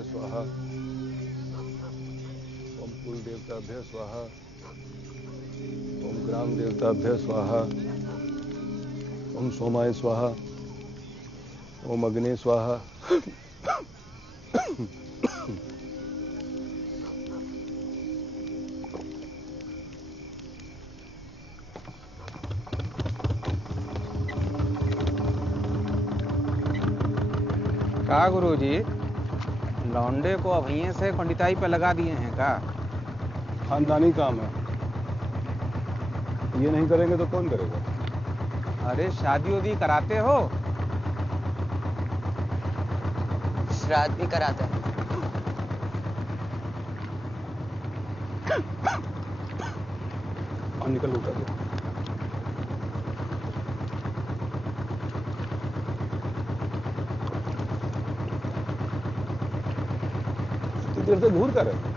देवताभ्य स्वाहा। ओम कुल देवताभ्य स्वाहा। ओम ग्राम देवताभ्य स्वाहा। ओम सोमाय स्वाहा। ओम अग्ने स्वाहा। का गुरुजी, लौंडे को अभैये से पंडिताई पे लगा दिए हैं का? खानदानी काम है, ये नहीं करेंगे तो कौन करेगा? अरे शादी उदी कराते हो? श्राद्ध भी कराते हैं। और निकल उतर दो। इतनी देर से घूर कर रहे हैं?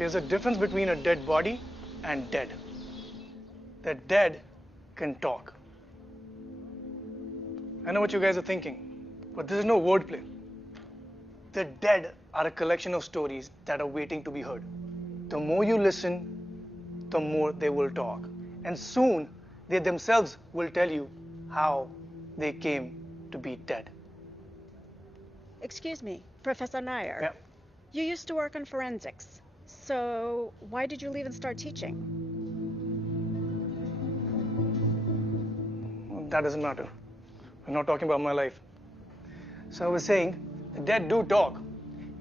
There's a difference between a dead body and dead. The dead can talk. I know what you guys are thinking, but this is no wordplay. The dead are a collection of stories that are waiting to be heard. The more you listen, the more they will talk. And soon, they themselves will tell you how they came to be dead. Excuse me, Professor Nair. Yeah. You used to work in forensics. So why did you leave and start teaching? Well, that doesn't matter. We're not talking about my life. So I was saying, the dead do talk.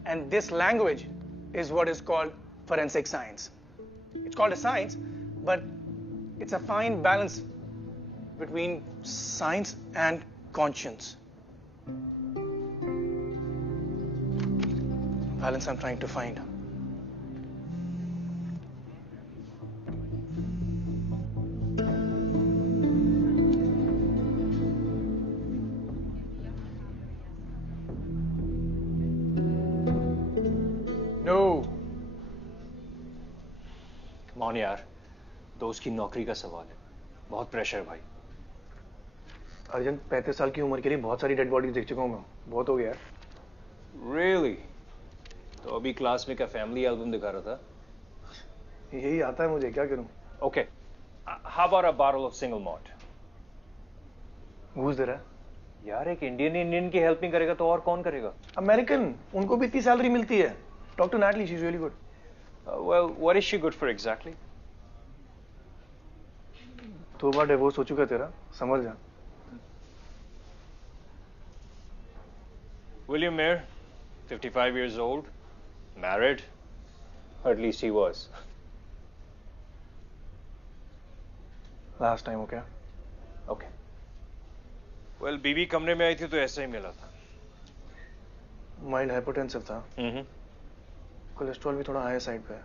And this language is what is called forensic science. It's called a science, but it's a fine balance between science and conscience. Balance I'm trying to find. No. Come on यार, दोस्त की नौकरी का सवाल है, बहुत pressure है भाई। अर्जन 35 साल की उम्र के लिए बहुत सारी डेड बॉडीज देख चुका हूँ मैं, बहुत हो गया यार। Really? तो अभी क्लास में क्या फैमिली एल्बम दिखा रहा था? यही आता है मुझे, क्या करूँ? Okay, How about a bottle of single malt? घूस दे रहा है? यार एक इंडियन की हेल्प नहीं करेगा तो और कौन करेगा? अमेरिकन, उनको भी इतनी सैलरी मिलती है. Talk to Natalie, she's really good. Well, what is she good for exactly? 2 bar divorce हो चुका है तेरा, समझ जा. William Mayer, 55 years old, married, or at least he was. Last time, okay? Okay. Well, बीवी कमरे में आई थी तो ऐसा ही मिला था. माइल्ड हाइपोटेंसिव था. कोलेस्ट्रॉल भी थोड़ा हाई साइड पे है.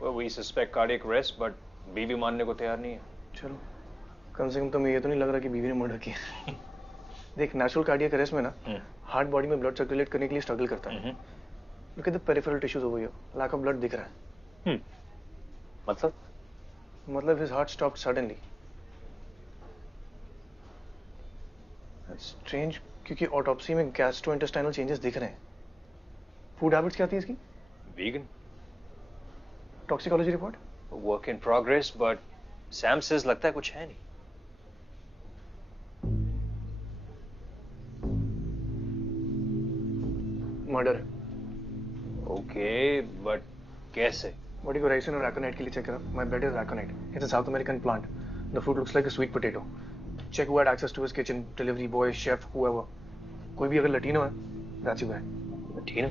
Well, we suspect cardiac arrest, but बीवी मानने को तैयार नहीं है. चलो, कम से कम तुम्हें ये तो नहीं लग रहा कि बीवी ने मर्डर किया. देख, नेचुरल कार्डियक अरेस्ट में ना हार्ट बॉडी में ब्लड सर्कुलेट करने के लिए स्ट्रगल करता है. Look at the peripheral tissues over here, lack of blood दिख रहा है. मतलब his heart stopped suddenly. That's strange, क्योंकि ऑटोप्सी में गैस्ट्रोइंटेस्टाइनल चेंजेस दिख रहे हैं. फूड हैबिट्स क्या थी इसकी? Vegan. Toxicology report? Work in progress, but Sam says लगता है कुछ है नहीं. मर्डर. Okay, but कैसे? बॉडी को राइसिन और रैकोनाइट के लिए चेक करा. My blood is aconite. It's a South American plant. The fruit looks like a sweet potato. Check who had access to his kitchen, delivery boy, chef, whoever. कोई भी अगर Latino है, that's you guy. Latino?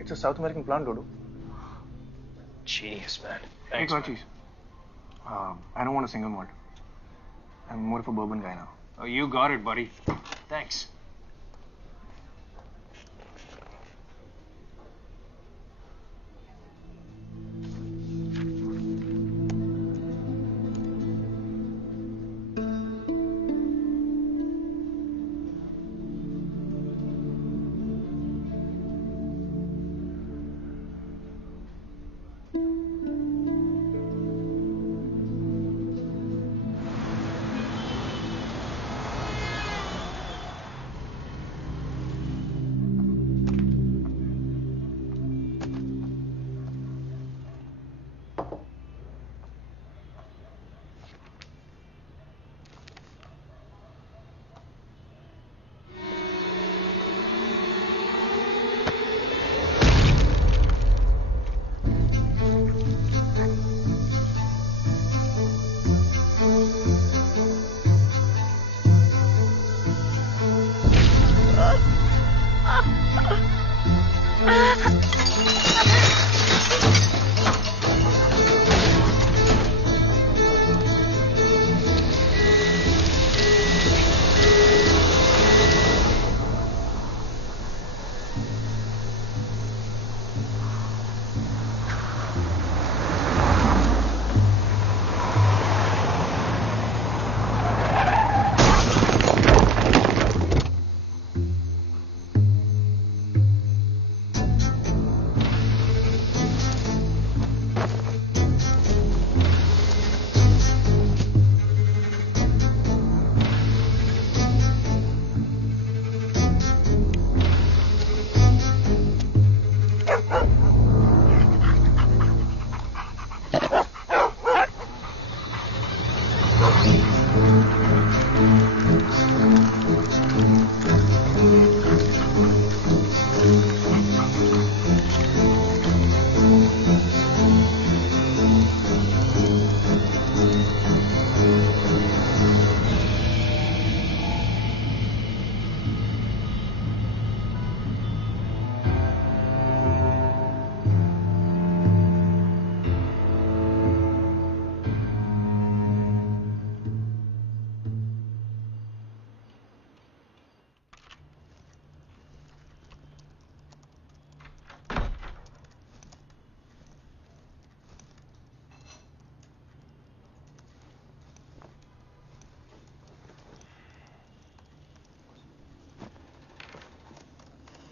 It's a South American plant, dodo. Genius, man. एक Thanks. और चीज. I don't want a single malt. I'm more of a bourbon guy now. Oh, you got it, buddy. Thanks.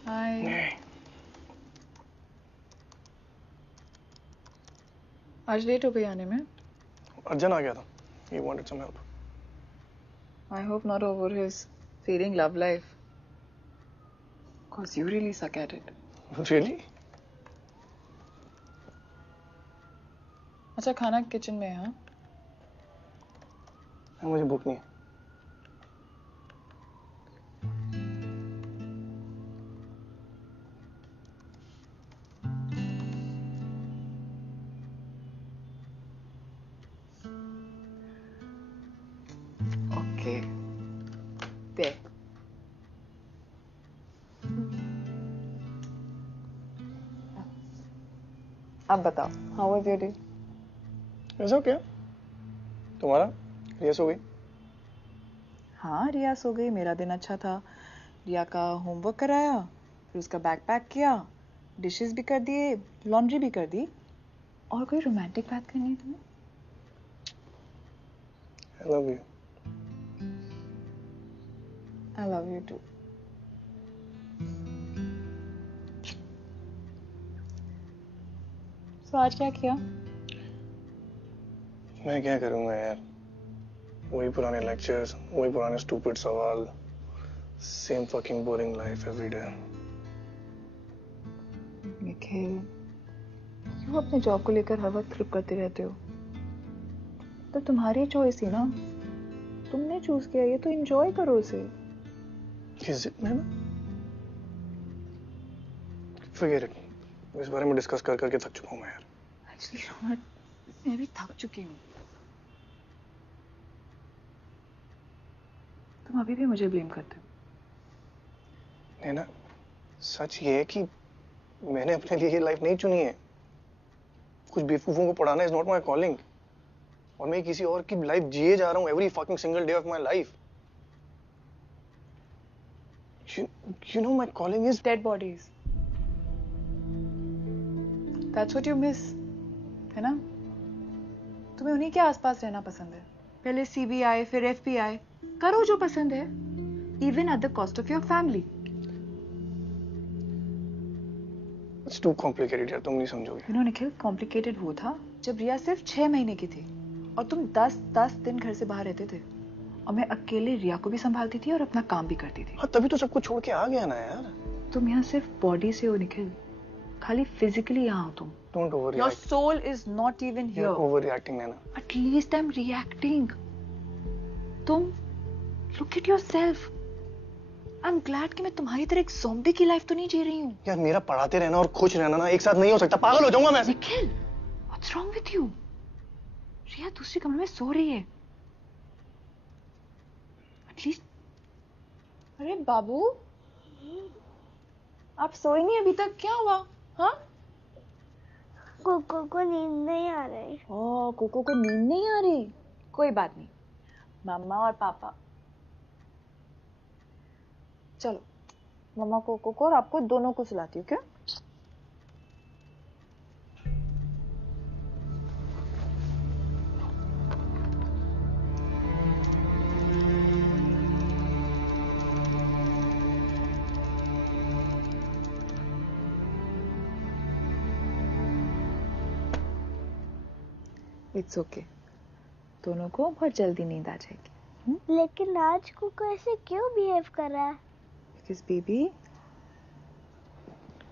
हाय. आज late हो गई आने में. अर्जन आ गया था. He wanted some help. I hope not over his failing love life. Cause you really suck at it. Really? अच्छा, खाना kitchen में है. हाँ? मुझे भूख नहीं है। ओके दे। अब बताओ, हाउ वाज योर डे? ऐसा क्या? तुम्हारा रेस हो गई? हाँ, रियाज हो गई। मेरा दिन अच्छा था। रिया का होमवर्क कराया, फिर उसका बैग पैक किया, डिशेस भी कर दिए, लॉन्ड्री भी कर दी। और कोई रोमांटिक बात करनी है तुम्हें? I love you. I love you too. तो आज क्या किया? मैं क्या करूंगा यार, वही पुराने लेक्चर्स, वही पुराने स्टूपिड सवाल, same fucking boring life every day. Nikhil, क्यों अपने जॉब को लेकर हर वक्त ट्रिप करते रहते हो? तो तुम्हारी चॉइस थी ना, तुमने चूज किया, ये तो एंजॉय करो उसे। Is it man? Forget it. इस बारे में डिस्कस कर करके थक चुका हूं मैं यार। एक्चुअली मैं भी थक चुकी हूँ। तुम अभी भी मुझे ब्लेम करते हो। नैना, सच ये है कि मैंने अपने लिए ये लाइफ नहीं चुनी है। कुछ बेवकूफों को पढ़ाना इज नॉट माई कॉलिंग, और मैं किसी और की लाइफ जिए जा रहा हूँ every fucking single day of my life. You know my calling is Dead bodies. That's what you miss, है ना? तुम्हें उन्हीं के आसपास रहना पसंद है। पहले CBI, फिर FBI। करो जो पसंद है, even at the cost of your family. it's too complicated यार, तुम नहीं समझोगे। You know, निखिल, complicated वो था जब रिया सिर्फ 6 महीने की थी और तुम 10 दिन घर से बाहर रहते थे और मैं अकेले रिया को भी संभालती थी और अपना काम भी करती थी। हाँ, तभी तो सबको छोड़ के आ गया ना यार। तुम यहाँ सिर्फ बॉडी से हो निखिल, खाली फिजिकली यहाँ हो तुम। Don't Your overreact. soul is not even here. You're overreacting, Nana. At least I'm reacting. तुम look at yourself. I'm glad कि मैं तुम्हारी तरह एक ज़ॉम्बी की लाइफ तो नहीं जी रही हूँ। यार मेरा पढ़ाते रहना और खुश रहना ना एक साथ नहीं हो सकता, पागल हो जाऊंगा मैं। Nikhil, what's wrong with you? रिया दूसरे कमरे में सो रही है। At least, अरे बाबू, आप सोए नहीं अभी तक, क्या हुआ? हाँ? कोको को नींद नहीं आ रही। ओह, कोको को नींद नहीं आ रही। कोई बात नहीं, मम्मा और पापा, चलो मम्मा कोको को और आपको दोनों को सुलाती हूँ, क्या? इट्स ओके, दोनों को बहुत जल्दी नींद आ जाएगी। लेकिन आज कोको ऐसे क्यों बिहेव कर रहा है?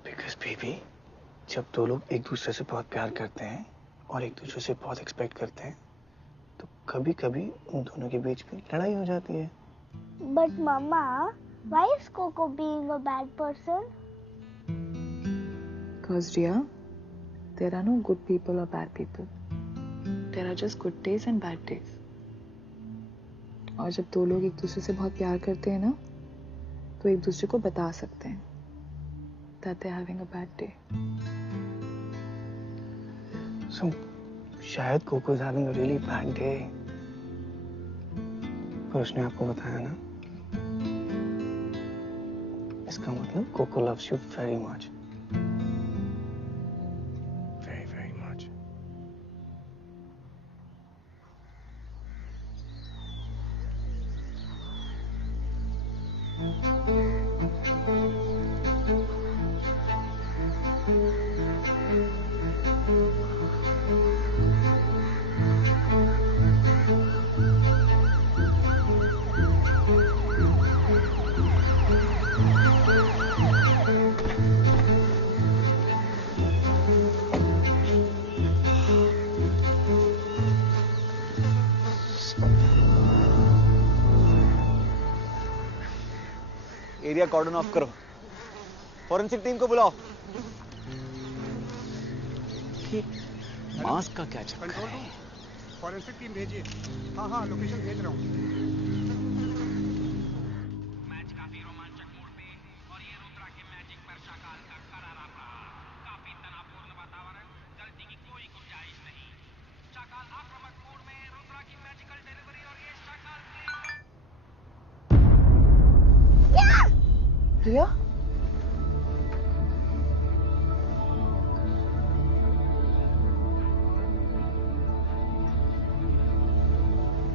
बिकॉज़ बेबी, जब दो लोग एक दूसरे से बहुत प्यार करते हैं और एक दूसरे से बहुत एक्सपेक्ट करते हैं तो कभी कभी उन दोनों के बीच में लड़ाई हो जाती है। But Mama, why is Coco being a bad person? Because Ria, there are no good people or bad people. There are just good days and bad days. और जब दो लोग एक दूसरे से बहुत प्यार करते हैं ना, तो एक दूसरे को बता सकते हैं that they're having a bad day. So, शायद cocoa is having a really bad day, पर उसने आपको बताया ना, इसका मतलब Coco loves you very much. Very, very much. Area cordon off करो, फॉरेंसिक टीम को बुलाओ। मास्क का क्या चक्कर है? फॉरेंसिक टीम भेजिए। हाँ हाँ, लोकेशन भेज रहा हूँ। मैच काफी रोमांचक मोड़ पे और ये रुद्रा के मैजिक पर शाकाल का करारा प्रहार। काफी तनावपूर्ण वातावरण, गलती की कोई गुंजाइश नहीं। शाकाल आक्रामक मोड में, रुद्रा की मैजिकल डिलीवरी और ये शाकाल की रिया?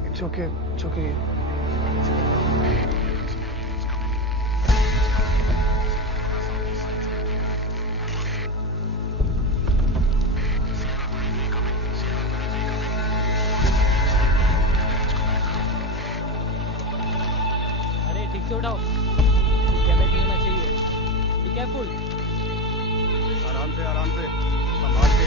It's okay. It's okay. अरे ठीक से उठाओ, डैमेज नहीं होना चाहिए। Be careful. आराम से संभाल के।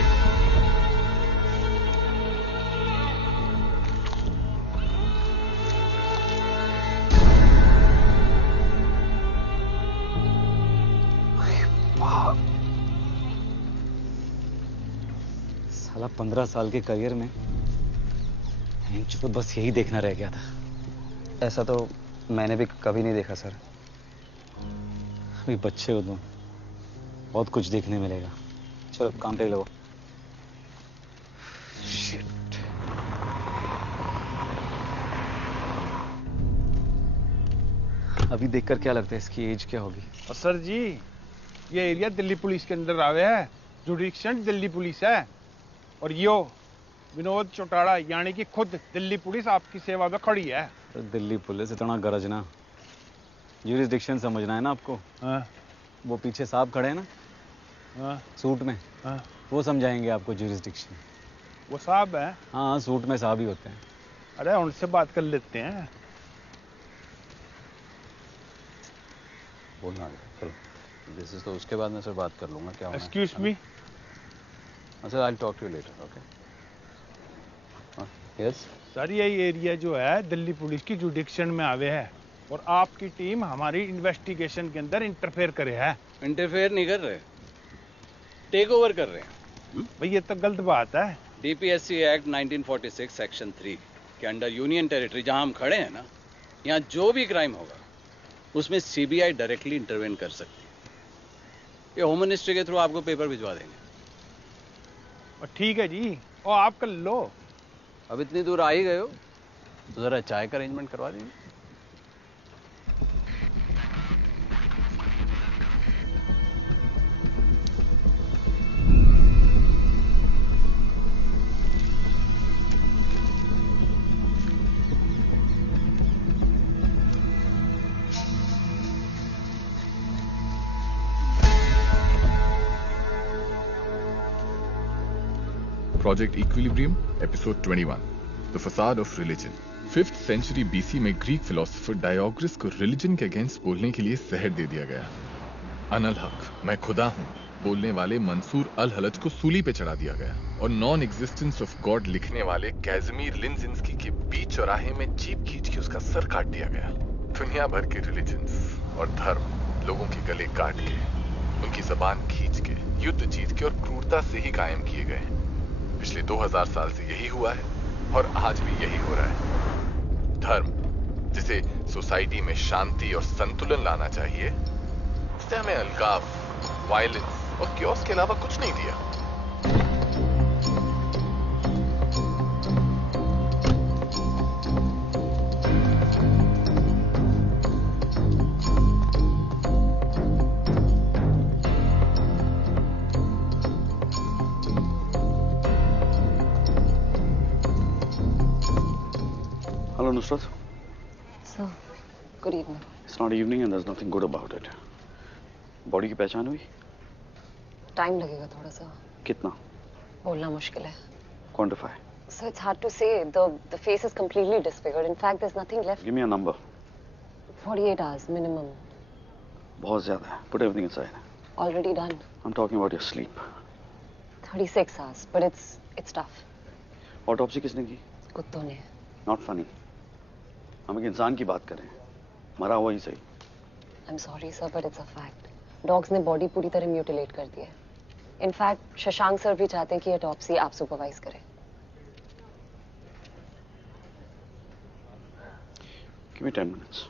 साला 15 साल के करियर में इंच तो बस यही देखना रह गया था। ऐसा तो मैंने भी कभी नहीं देखा सर। अभी बच्चे हो तुम, बहुत कुछ देखने मिलेगा। चलो काम पे लगो। Shit. अभी देखकर क्या लगता है इसकी एज क्या होगी? और सर जी, ये एरिया दिल्ली पुलिस के अंदर आवे है, जुडिक्शन दिल्ली पुलिस है। और यो विनोद चौटाला यानी कि खुद दिल्ली पुलिस आपकी सेवा में खड़ी है। तो दिल्ली पुलिस इतना गरजना, ज्यूरिसडिक्शन समझना है ना आपको। हाँ। वो पीछे साहब खड़े हैं ना, हाँ। सूट में, हाँ। वो समझाएंगे आपको ज्यूरिसडिक्शन। वो साहब है? हाँ, सूट में साहब ही होते हैं। अरे उनसे बात कर लेते हैं। बोलना चलो, दिस इज तो उसके बाद मैं सर बात कर लूंगा क्या होना है। Excuse me. Sir I will talk to you later. Okay. Yes sir, ये एरिया जो है दिल्ली पुलिस की जुडिक्शन में आवे है और आपकी टीम हमारी इन्वेस्टिगेशन के अंदर इंटरफेयर करे है। इंटरफेयर नहीं कर रहे, टेक ओवर कर रहे हैं। भाई ये तो गलत बात है। डीपीएससी एक्ट 1946 सेक्शन 3 के अंडर यूनियन टेरिटरी जहां हम खड़े हैं ना, यहाँ जो भी क्राइम होगा उसमें सीबीआई डायरेक्टली इंटरवेन कर सकती है। ये होम मिनिस्ट्री के थ्रू आपको पेपर भिजवा देंगे। और ठीक है जी, और आप कर लो। अब इतनी दूर आ ही गए हो तो जरा चाय का अरेंजमेंट करवा देंगे। Project Equilibrium, Episode 21, The Facade of Religion. 5th century BC में ग्रीक फिलोसोफर डायोग्रिस को रिलीजन के अगेंस्ट बोलने के लिए जहर दे दिया गया। अनल हक, मैं खुदा हूँ, बोलने वाले मंसूर अल हलज को सूली पे चढ़ा दिया गया। और नॉन एग्जिस्टेंस ऑफ गॉड लिखने वाले कैज़मीर लिंजिंस्की के बीच चौराहे में जीप खींच के उसका सर काट दिया गया। दुनिया भर के रिलीजन्स और धर्म लोगों के गले काट के, उनकी जबान खींच के, युद्ध जीत के और क्रूरता से ही कायम किए गए। पिछले 2000 साल से यही हुआ है और आज भी यही हो रहा है। धर्म जिसे सोसाइटी में शांति और संतुलन लाना चाहिए, उसने हमें अलगाव, वायलेंस और क्योस के अलावा कुछ नहीं दिया। Hello, Nusrat. Sir, good evening. It's not evening and there's nothing good about it. Body की पहचान हुई? टाइम लगेगा थोड़ा सा। कितना? बोलना मुश्किल है। Quantify. So it's hard to say. The face is completely disfigured. In fact, there's nothing left. Give me a number. 48 hours minimum. बहुत ज्यादा है. Put everything inside. Already done. I'm talking about your sleep. 36 hours, but it's tough. Autopsy किसने की? कुत्तों ने। Not funny. हम एक इंसान की बात कर रहे हैं, मरा हुआ ही सही। I'm sorry sir, but it's a fact. Dogs ने body पूरी तरह mutilate कर दी है. In fact, शशांक सर भी चाहते हैं कि autopsy आप supervise करें. Give me 10 minutes.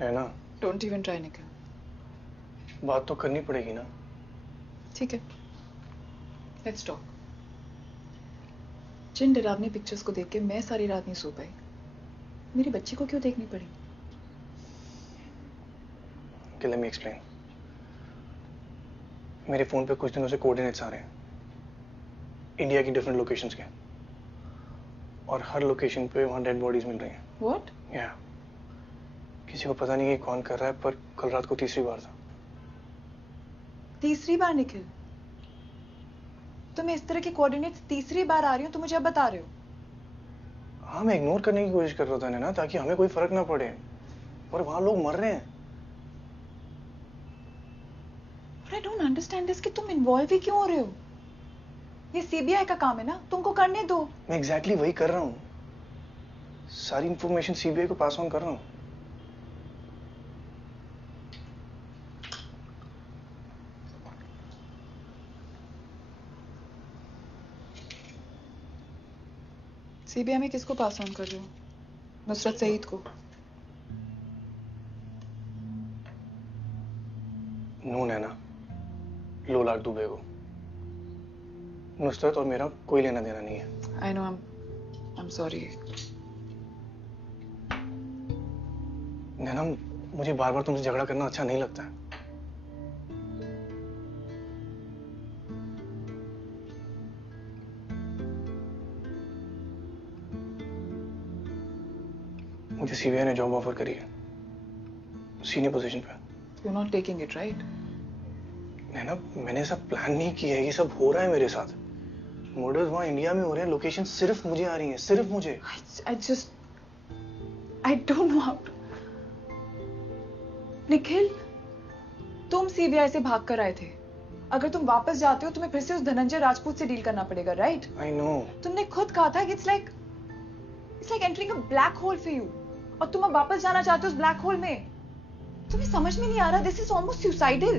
Naina, don't even try Nikhil. बात तो करनी पड़ेगी ना. ठीक है, लेट्स टॉक. जिन डरावनी पिक्चर्स को देख के मैं सारी रात नहीं सो पाई, मेरी बच्ची को क्यों देखनी पड़ी? Okay, let me explain. मेरे फोन पे कुछ दिनों से कोऑर्डिनेट्स आ रहे हैं इंडिया की डिफरेंट लोकेशंस के, और हर लोकेशन पे वहाँ डेड बॉडीज मिल रही हैं. What? या किसी को पता नहीं कि कौन कर रहा है, पर कल रात को तीसरी बार था. तीसरी बार निखिल? तुम्हें इस तरह की कोऑर्डिनेट्स तीसरी बार आ रही हो तो मुझे अब बता रहे हो? हाँ, मैं इग्नोर करने की कोशिश कर रहा था ना, ताकि हमें कोई फर्क ना पड़े, और वहां लोग मर रहे हैं. I don't understand this कि तुम इन्वॉल्व ही क्यों हो रहे हो? ये सीबीआई का काम है ना, तुमको करने दो. मैं एग्जैक्टली वही कर रहा हूँ. सारी इंफॉर्मेशन सीबीआई को पास ऑन कर रहा हूँ. सीबीआई में किसको पास ऑन कर रहे हो? नुसरत सईद को? नो नैना, लोलाट दुबे को. नुसरत और मेरा कोई लेना देना नहीं है. I know, I'm sorry. नैना, मुझे बार बार तुमसे झगड़ा करना अच्छा नहीं लगता है. मुझे सीबीआई ने जॉब ऑफर करी है, सीनियर पोजीशन पे. You're not taking it, right? नैना, मैंने सब प्लान नहीं किया है, ये सब हो रहा है मेरे साथ. मर्डर्स वहां इंडिया में हो रहे हैं, लोकेशन सिर्फ मुझे आ रही हैं, सिर्फ मुझे. I don't know how to. Nikhil, तुम सीबीआई से भाग कर आए थे. अगर तुम वापस जाते हो तुम्हें फिर से उस धनंजय राजपूत से डील करना पड़ेगा, राइट? I know. तुमने खुद कहा था कि it's like entering a black hole for you. और तुम अब वापस जाना चाहते हो उस ब्लैक होल में. तुम्हें समझ में नहीं आ रहा, this is almost suicidal.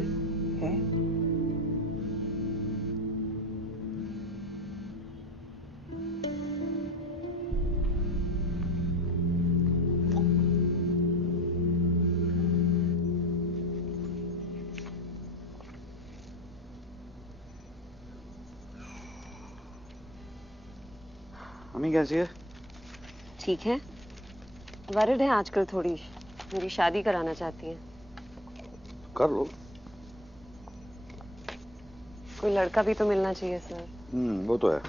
Mummy कैसी है? ठीक है. वरिड है आजकल थोड़ी. मेरी शादी कराना चाहती है. कर लो. कोई लड़का भी तो मिलना चाहिए सर. वो तो है.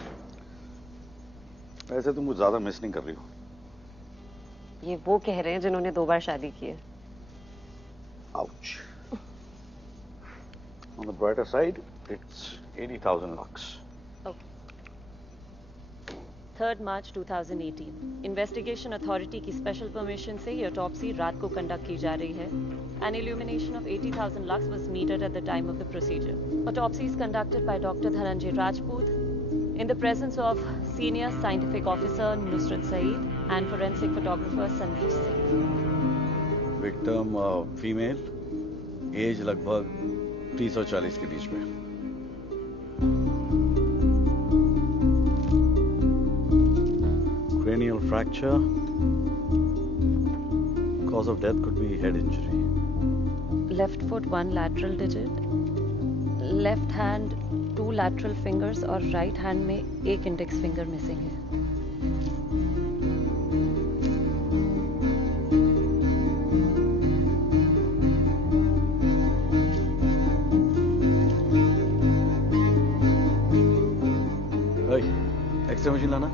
वैसे तुम कुछ ज्यादा मिस नहीं कर रही हो. ये वो कह रहे हैं जिन्होंने 2 बार शादी की है. Ouch. On the brighter side, it's 80,000 lakhs. 3 March 2018 investigation authority की स्पेशल परमिशन से ये ऑटोप्सी रात को कंडक्ट की जा रही है. An illumination of 80,000 lux was needed at the time of the procedure. Autopsy is conducted by Dr. Dhananjay Rajput, In the presence of Senior Scientific Officer Nusrat Saeed and Forensic Photographer Sandesh Singh. Victim female, age लगभग 30 और 40 के बीच में. Cranial fracture. Cause of death could be head injury. Left foot 1 lateral digit, left hand 2 lateral fingers और right hand में 1 index finger missing है. X ray machine लाना.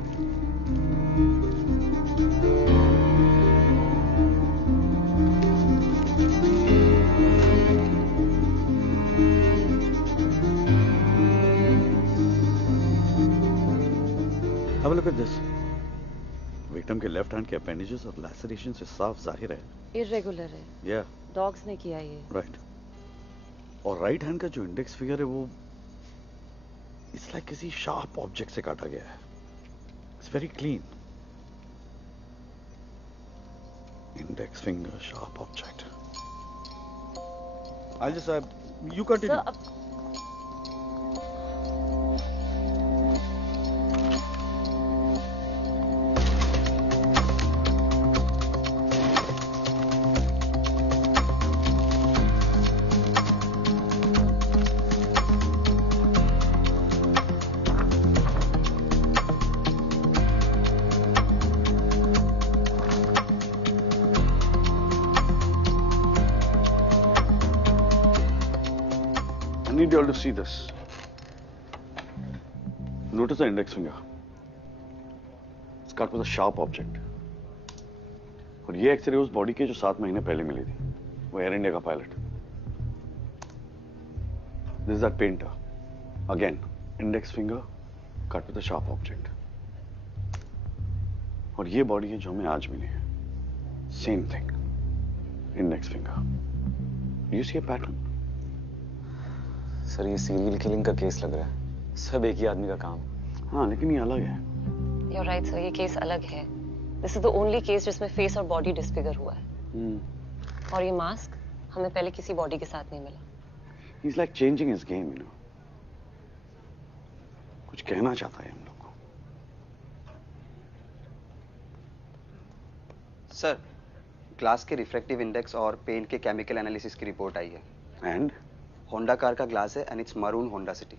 Have a look at this. Victim के left hand के appendages और laceration से साफ जाहिर है Irregular है. या Dogs ने किया ये. राइट. और राइट हैंड का जो इंडेक्स फिंगर है वो इट्स लाइक किसी शार्प ऑब्जेक्ट से काटा गया है. It's very clean. Index finger sharp object. I just you continue. I need you all to see this. Notice the index finger. It's cut with a sharp object. और ये x ray उस body के जो 7 महीने पहले मिली थी, वो एयर इंडिया का pilot. This is that painter. Again, index finger cut with a sharp object. और ये बॉडी है जो हमें आज मिली है. Same thing. Index finger. You see a pattern? Sir ये सीरियल किलिंग का केस लग रहा है. सब एक ही आदमी का काम. हाँ लेकिन ये अलग है. You're right, sir. ये केस अलग है. This is the only case जिसमें फेस और बॉडी डिस्फिगर हुआ है. और ये मास्क हमें पहले किसी बॉडी के साथ नहीं मिला. He's like changing his game, you know. कुछ कहना चाहता है हम लोग को. सर, ग्लास के रिफ्रैक्टिव इंडेक्स और पेंट के केमिकल एनालिसिस की रिपोर्ट आई है. एंड होंडा कार का ग्लास है and it's maroon Honda city.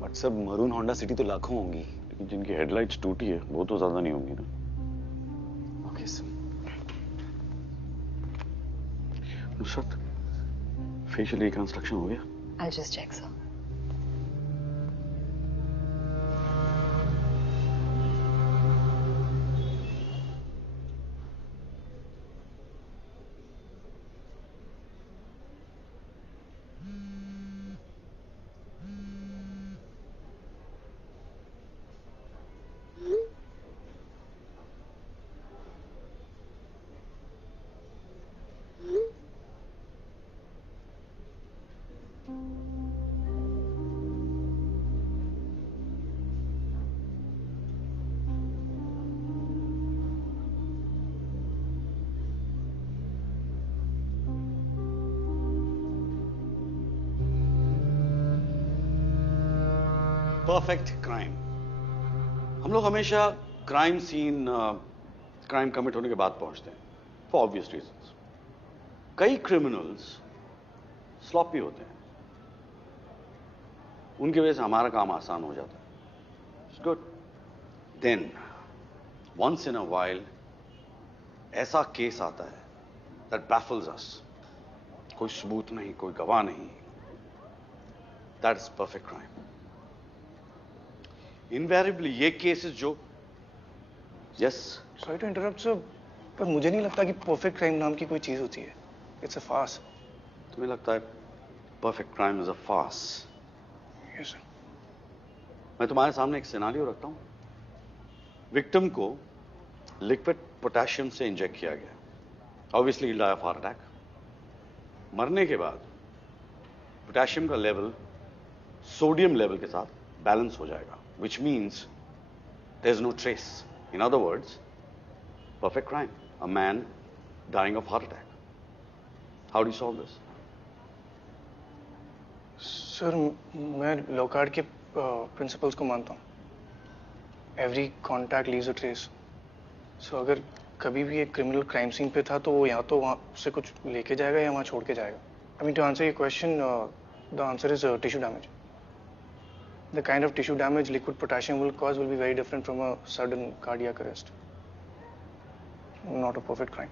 But सब मरून होंडा सिटी तो लाखों होंगी. लेकिन जिनकी हेडलाइट्स टूटी है वो तो ज्यादा नहीं होंगी ना. Okay sir. Nusrat, facial reconstruction हो गया? I'll just check, sir. Perfect crime. हम लोग हमेशा क्राइम सीन क्राइम कमिट होने के बाद पहुंचते हैं फॉर ऑब्वियस रीजंस. कई क्रिमिनल्स स्लॉपी होते हैं. उनकी वजह से हमारा काम आसान हो जाता है. It's good. Then once in a while ऐसा केस आता है दैट बैफल्स अस. कोई सबूत नहीं, कोई गवाह नहीं. That is perfect crime. Invariably ये केसेस जो yes sorry to interrupt sir, पर मुझे नहीं लगता कि परफेक्ट क्राइम नाम की कोई चीज होती है. It's a farce. तुम्हें लगता है perfect crime is a farce? Yes sir. मैं तुम्हारे सामने एक सिनारियो रखता हूं. विक्टिम को लिक्विड पोटेशियम से इंजेक्ट किया गया. Obviously he'll die of heart attack. मरने के बाद पोटेशियम का लेवल सोडियम लेवल के साथ बैलेंस हो जाएगा, which means there's no trace. In other words, perfect crime. A man dying of heart attack. How do you solve this? Sir मैं Locard के प्रिंसिपल्स को मानता हूँ. Every contact leaves a trace. So अगर कभी भी एक क्रिमिनल क्राइम सीन पे था तो वो या तो वहाँ से कुछ लेके जाएगा या वहाँ छोड़ के जाएगा. I mean to answer your question, the answer is tissue damage. The kind of tissue damage liquid potassium will cause will be very different from a sudden cardiac arrest. Not a perfect crime.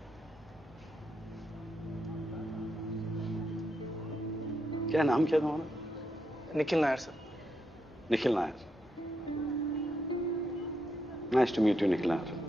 क्या नाम क्या तुम्हारा? Nikhil Nair sir. Nikhil Nair. Nice to meet you, Nikhil Nair.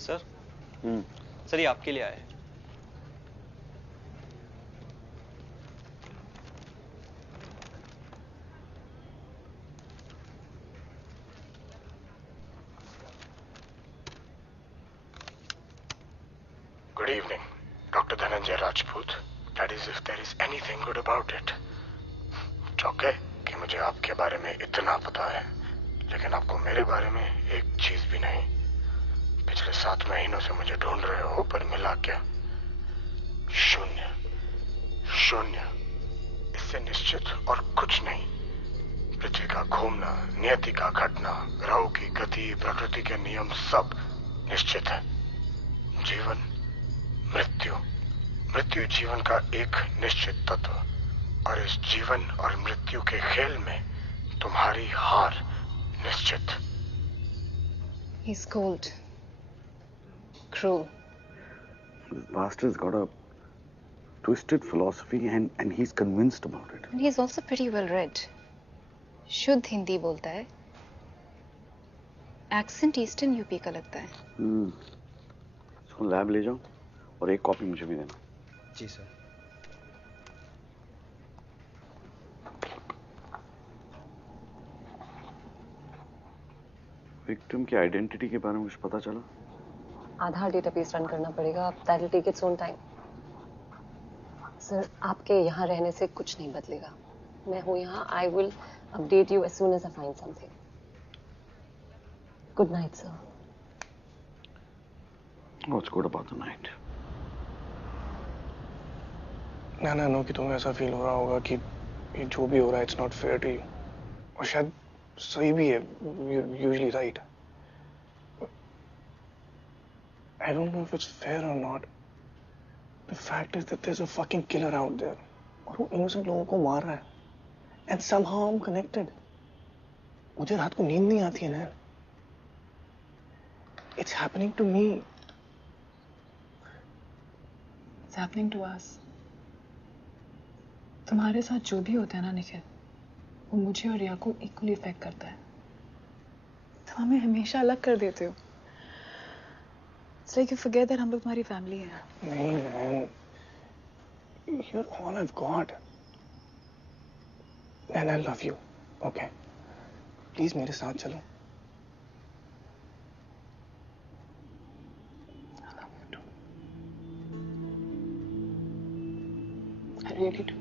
Sir sir ये आपके लिए आए. Good evening, Dr. Dhananjay Rajput. That is, if there is anything good about it. It's okay कि मुझे आपके बारे में इतना पता है, लेकिन आपको मेरे बारे में एक चीज भी नहीं. पिछले 7 महीनों से मुझे ढूंढ रहे हो, पर मिला क्या? शून्य. शून्य. इससे निश्चित और कुछ नहीं. पृथ्वी का घूमना, नियति का घटना, ग्रहों की गति, प्रकृति के नियम सब निश्चित है. जीवन, मृत्यु. मृत्यु जीवन का एक निश्चित तत्व, और इस जीवन और मृत्यु के खेल में तुम्हारी हार निश्चित. He's cold. Cruel. This bastard's got a twisted philosophy and he's convinced about it. And he's also pretty well read. शुद्ध हिंदी बोलता है. Accent Eastern यूपी का लगता है. इसको लैब ले जाओ और एक कॉपी मुझे भी देना. जी सर. विक्टिम की आइडेंटिटी के बारे में कुछ पता चला? आधार डेटाबेस रन करना पड़ेगा. That will take its own time. Sir आपके यहाँ रहने से कुछ नहीं बदलेगा. मैं हूँ यहाँ. I will update you as soon as I find something. Good night sir. What's good about the night? ना नो कि तुम्हें ऐसा फील हो रहा होगा कि ये जो भी हो रहा है it's not fair to you. और शायद सही भी है. Usually right. I don't know if it's fair or not. The fact is that there's a fucking killer out there. और वो innocent लोगों को मार रहा है. And somehow I'm connected. मुझे रात को नींद नहीं आती है ना. It's happening to me. It's happening to us. तुम्हारे साथ जो भी होता है ना निखिल, वो मुझे और रिया को इक्वली इफेक्ट करता है. तुम हमें हमेशा अलग कर देते हो. It's like you forget that हम लोग तुम्हारी फैमिली हैं. नहीं man. You're all I've got. And I love you. Okay. Please मेरे साथ चलो. really do.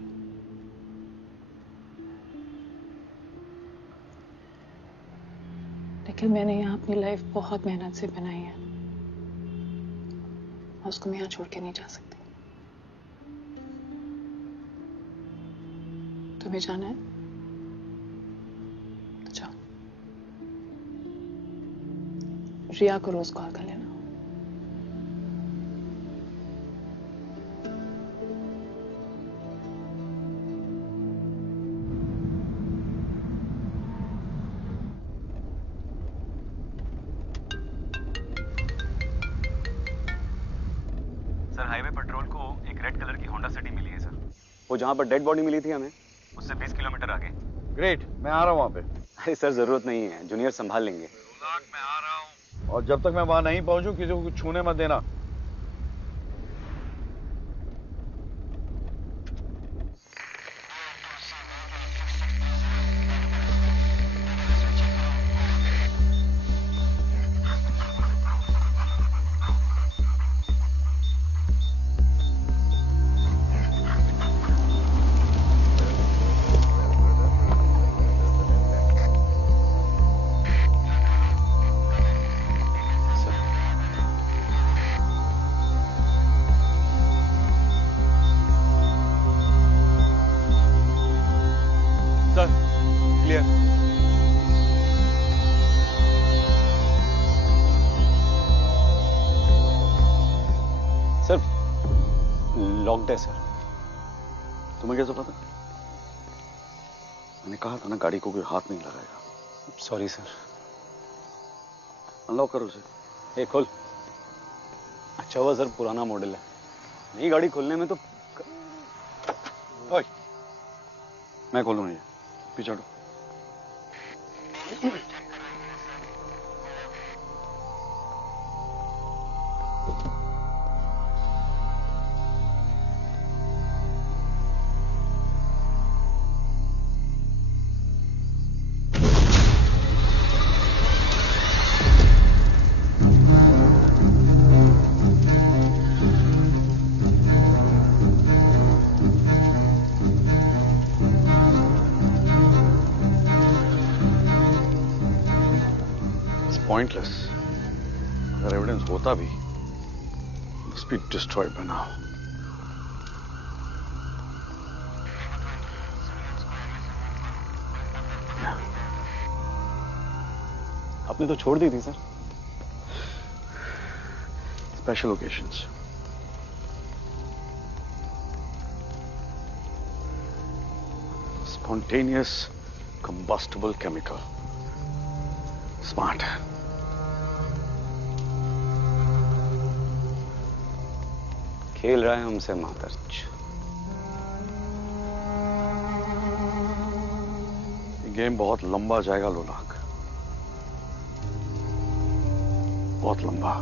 लेकिन मैंने यहाँ अपनी लाइफ बहुत मेहनत से बनाई है और उसको मैं यहाँ छोड़ के नहीं जा सकती। तुम्हें जाना है तो जाओ। रिया को रोज कॉल कर लेना। सर हाईवे पेट्रोल को एक रेड कलर की होंडा सिटी मिली है सर। वो जहाँ पर डेड बॉडी मिली थी हमें उससे 20 किलोमीटर आगे। ग्रेट, मैं आ रहा हूँ वहाँ पे। अरे सर जरूरत नहीं है, जूनियर संभाल लेंगे। मैं आ रहा हूँ। और जब तक मैं वहाँ नहीं पहुँचूं किसी को कुछ छूने मत देना। लॉक्ड है सर। तुम्हें कैसे पता? मैंने कहा था ना गाड़ी को कोई हाथ नहीं लगाएगा। Sorry sir. अनलॉक करो उसे। ये खोल। अच्छा हुआ सर पुराना मॉडल है, नई गाड़ी खोलने में तो ओए, मैं खोलूंगा ये, पीछे हटो। Pointless. अगर एविडेंस होता भी, must be destroyed by now. आपने तो छोड़ दी थी sir. Special occasions. Spontaneous combustible chemical. Smart. खेल रहा है हमसे मातर्च। ये गेम बहुत लंबा जाएगा लोनाक, बहुत लंबा।